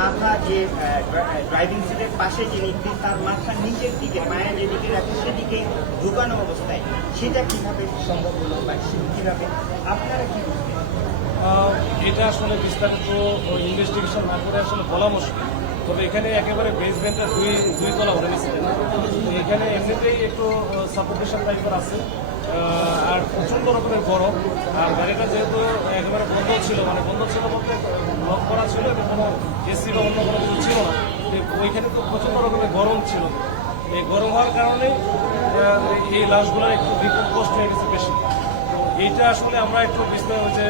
মাথা যে ড্রাইভিং সিটের পাশে যে নিকটি তার মাথার নিচের দিকে পায়ে যেদিকে রাখে, সেদিকে ঢুকানো অবস্থায়। সেটা কীভাবে সম্ভব হলো বা কীভাবে, আপনারা কি এটা আসলে বিস্তারিত ইনভেস্টিগেশন না করে আসলে বলা মুশকিল। তবে এখানে একেবারে বেসমেন্টটা দুই দুই তলা ভরে গেছে এখানে এমনিতেই একটু সাপোর্টেশন টাইপের আছে। আর প্রচণ্ড রকমের গরম। আর গাড়িটা যেহেতু একেবারে বন্ধ ছিল মানে বন্ধ ছিল বলতে লক করা ছিল এবং কোনো এসি বা অন্য কোনো কিছু ছিল না। ওইখানে তো প্রচণ্ড রকমের গরম ছিল। এই গরম হওয়ার কারণে এই লাশগুলোর একটু বিপদ কষ্ট হয়ে গেছে বেশি। তো এইটা আসলে আমরা একটু বিস্তারিত যে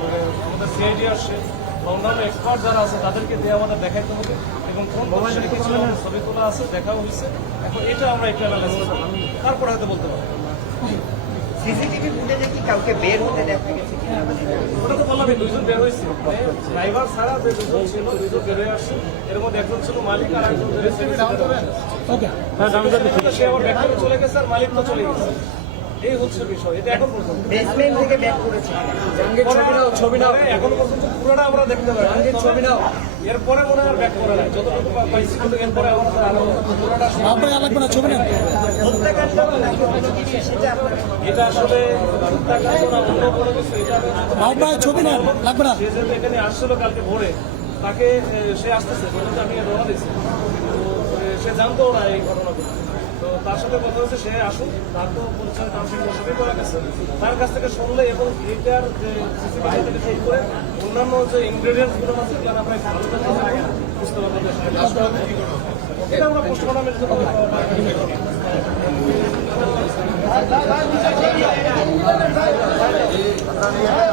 মানে আমাদের সিআইডি আসছে বা অন্যান্য এক্সপার্ট যারা আছে তাদেরকে দিয়ে আমাদের দেখাইতে হবে এবং কোন পজিশনে কিছু ছবি তোলা আছে দেখাও হয়েছে। এখন এটা আমরা একটু অ্যানালাইসিস করব। তারপরে হয়তো বলতে পারব। সিসিটিভি ফুটেজে কি কাউকে বের হতে দেখা গেছে কিনা ওটা তো বললাম দুইজন বের হয়েছে। ড্রাইভার ছাড়া যে দুজন ছিল দুজন বের হয়ে আসছে। এর মধ্যে একজন ছিল মালিক আর একজন ওকে সে আবার ব্যাক করে চলে গেছে আর মালিক তো চলে গেছে। এই হচ্ছে বিষয় এটা এখন পর্যন্ত। বেসমেন্ট থেকে ব্যাক করেছে। ছবি নাও। এখন পর্যন্ত পুরোটা আমরা দেখতে পাই ছবি নাও। এরপরে মনে হয় ব্যাক করে নাই যতটুকু পাইছি কিন্তু এরপরে আমাদের আরও পুরোটা হত্যাকাণ্ড নাকি অন্য কিছু এটা আসলে অন্য কোনো কিছু। এটা ছবি না। লাগবে না। সে যেহেতু এখানে আসছিল কালকে ভোরে তাকে সে আসতেছে। আমি রওনা দিচ্ছি তো সে জানতো না এই ঘটনাগুলো। তার সাথে কথা হচ্ছে সে আসুক, তার তো পরিচয় তার সঙ্গে সবই করা গেছে। তার কাছ থেকে শুনলে এবং এটার যে সিসিটিভি থেকে ঠিক করে, অন্যান্য যে ইনগ্রেডিয়েন্টসগুলো আছে, এগুলো আমরা বুঝতে পারব। এটা আমরা পোস্টমর্টমের জন্য ভাই